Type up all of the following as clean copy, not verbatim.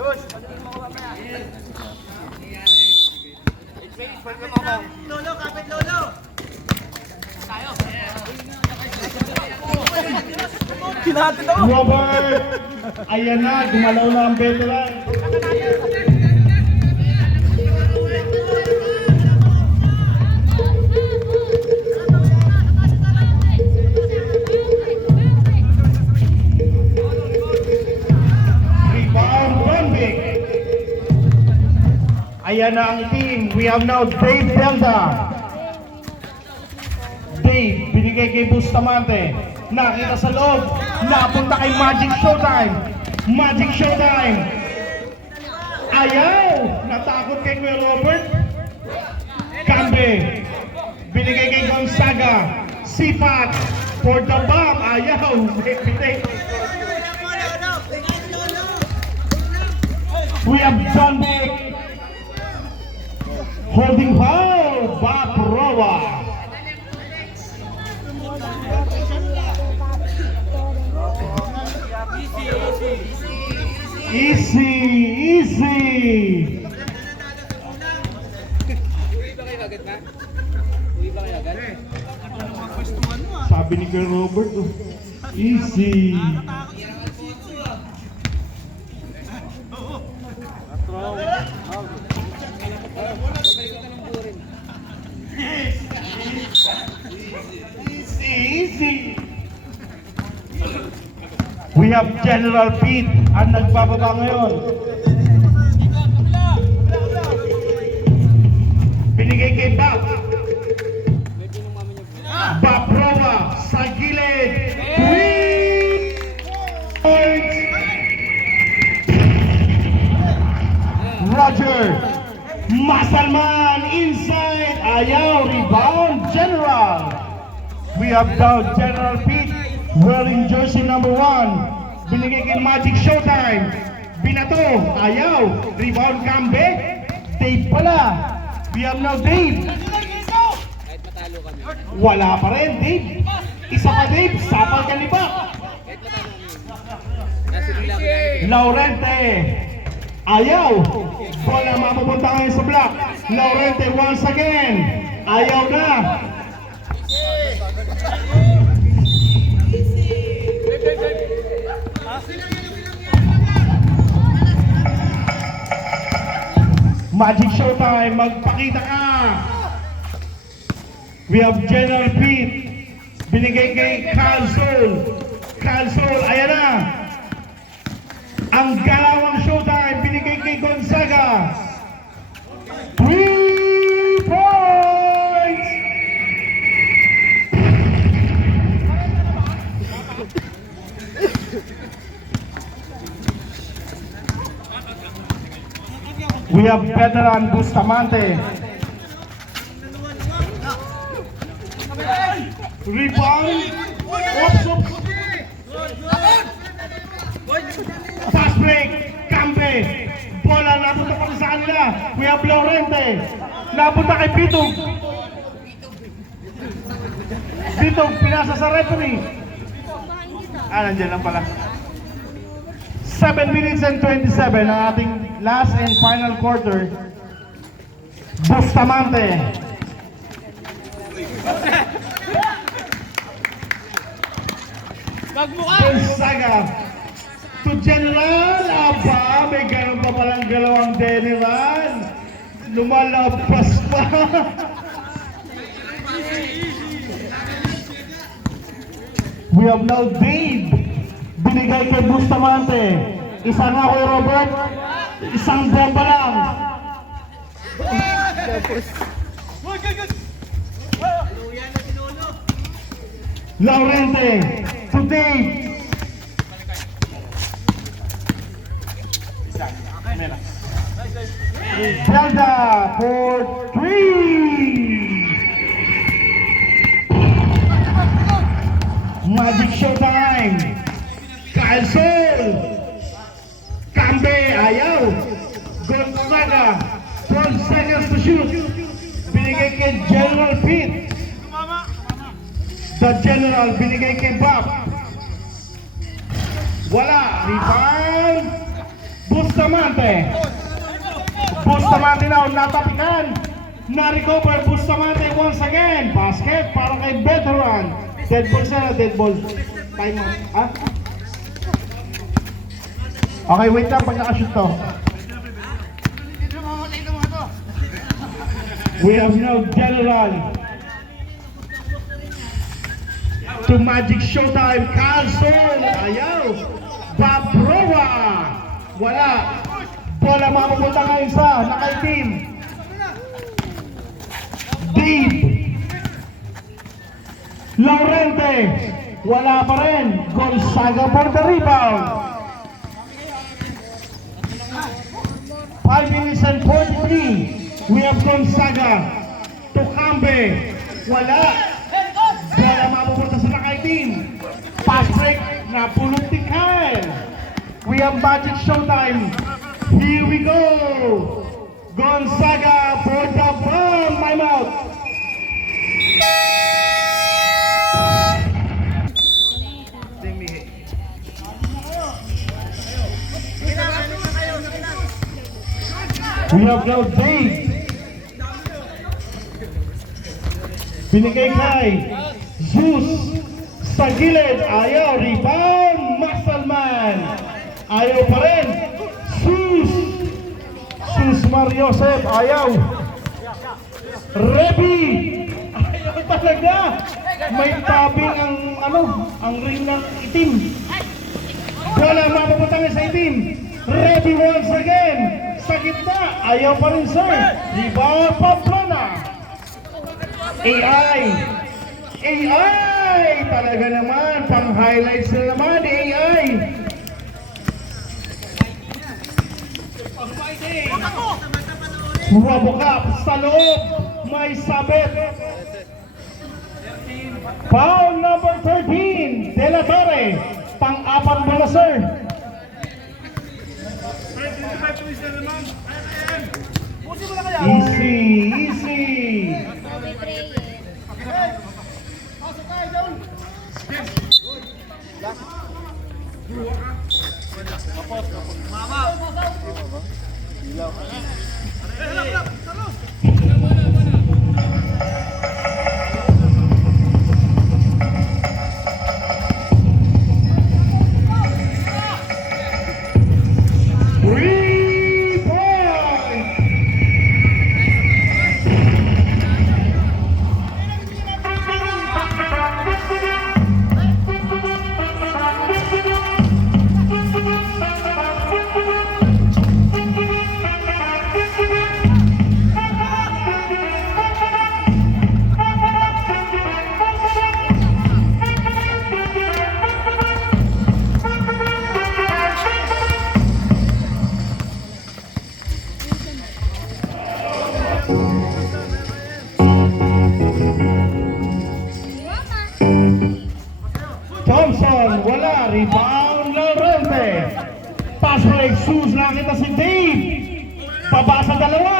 Lolo, kapit lolo! Kinahati daw! Robert! Ayan na, gumalaw na ang veteran. Rebound Bonvic. Ayan na ang team. We have now Dave Delta. Dave, binigay kay Bustamante. Nakita sa loob. Napunta kay Magic Showtime. Magic Showtime. Ayaw! Natakot kay Kuya Robert. Cambe. Binigay kay Gonzaga. Sipat. For the bomb. Ayaw. We have John Dick. Holding foul. Bob Roa. Easy. Sabi ni Kuya Robert, easy. Easy. We have General Pete ang nagbababa ngayon. Binigay kay Bob. Bob Roa sa gilid. 3 points. Roger. Masalman inside. Ayaw. Rebound. General. We have down General Pete wearing jersey number 1. Binigay kay Magic Showtime. Binato. Ayaw. Rebound Cambe. Dave pala. We have now Dave. Wala pa rin, Dave. Isa pa, Dave. Sapal Kalibak. Laurente. Ayaw. Bola mapupunta ngayon sa block. Laurente once again. Ayaw na. Magic Showtime, magpakita ka! We have General Pete. Binigay kay Carl Sol. Carl Sol, ayan na! Ang galawang Showtime, binigay kay Gonzaga. 3 points! We have veteran Bustamante. Rebound. Oops. Fast break. Cambe. Bola napunta pa sa kanila. We have Laurente. Napunta kay Pitog. Pitog, pinasa sa referee. Nandiyan lang pala. 7 minutes and 27 ang ating last and final quarter. Bustamante. Gonzaga. To General. Aba, may ganun pa palang galawang General. Lumalabas pa. We have now Dave. Binigay kay Bustamante. Isa nga kay Robert. Isang bomba lang. Laurente. To Dave. Zelda for 3. Magic Showtime. Kyle Sol. Cambe, ayaw. Gonzaga. 12 seconds to shoot. Binigay kay General Pete. The General, binigay kay Bob. Wala. Rebound. Bustamante. Bustamante now, natapikan. Na-recover Bustamante once again. Basket para kay veteran. Dead ball siya, dead ball. Time out. Ah? Okay, wait lang pag nakashoot to. We have now General to Magic Showtime. Carlson, ayaw. Baproa, wala. Bola mapupunta ngayon sa nakaitim. Deep. Laurente, wala pa rin. Gonzaga for the rebound. 5 minutes and 43. We have Gonzaga to Cambe. Wala. Bola mapupunta sa nakaitim. Pass break na pulot ni Kyle. We have Magic Showtime. Here we go. Gonzaga for the bomb. Time out. We have now Dave. Binigay kay Zeus sa gilid. Ayaw. Rebound. Masalman. Ayaw pa rin. Zeus. Zeus Mariosep. Ayaw. Rebi. Ayaw talaga. May tapping ang ring ng itim. Bola mapupunta nga sa itim. Rebi once again. Sa gitna. Ayaw pa rin sir. Rebound Pamplona. AI. Talaga naman. Pang-highlights na naman. AI. Robocop sa loob. May sabit. Foul number 13. De La Torre. Pang-apat mo na sir. Easy. Thompson, wala. Rebound, Laurente. Pass break, Zeus. Nakita si Dave. Baba sa dalawa.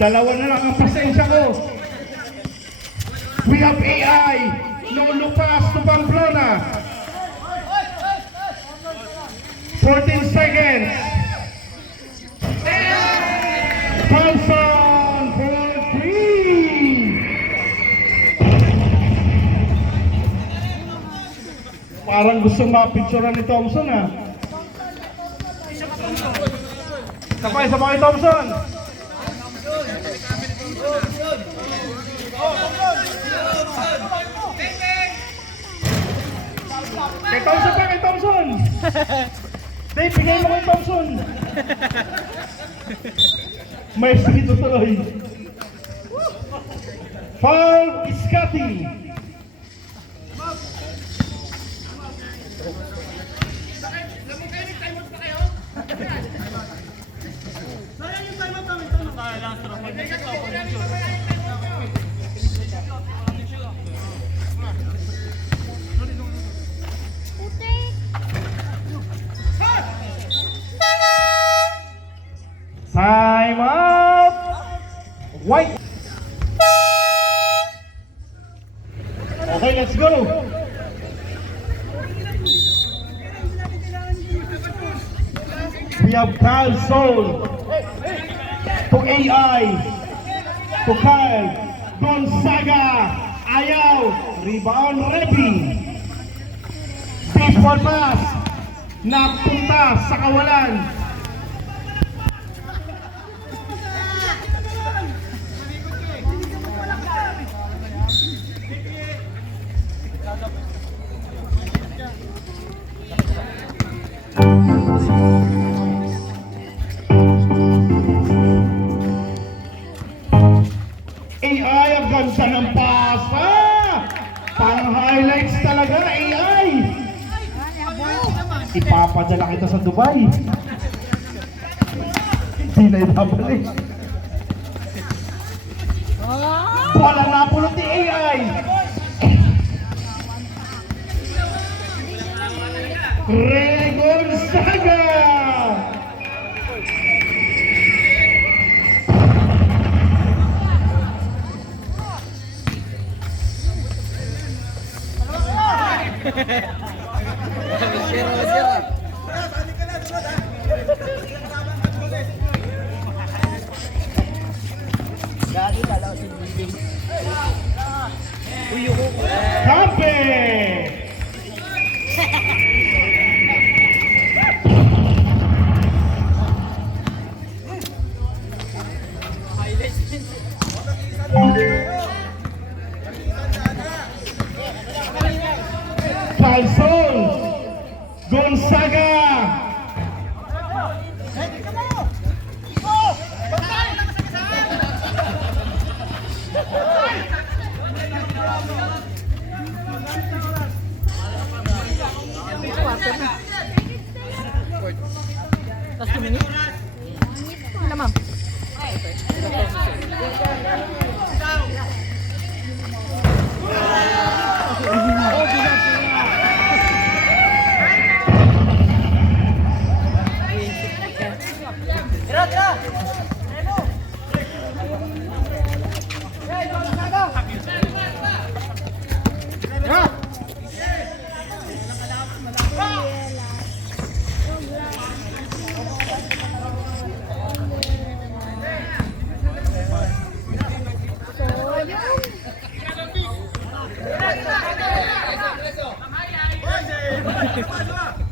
Dalawa na lang ang pasensya ko. We have AI. No look pass to Pamplona. 14 seconds. Thompson for 3. Parang gusto mapicturean ni Thompson ha. Sabay Thompson. Kay Thompson. Dave, bigay mo kay Thompson. May dito tuloy. Foul Iskati. Time up. White. Okay, let's go. We have Kyle Soul to AI, to Kyle, Gonzaga, ayaw, rebound, Repi. Deep ball pass, napunta sa kawalan. AI, ang ganda ng pasa! Parang highlights talaga, AI! Ipapadala kita sa Dubai. Hindi na ibabalik. Wala na pulot ni AI! Rey Gonzaga! Kape! Calzón, Gonzaga. Tapos kuminit? Wala ma'am. Tira, tira! Tira, tira.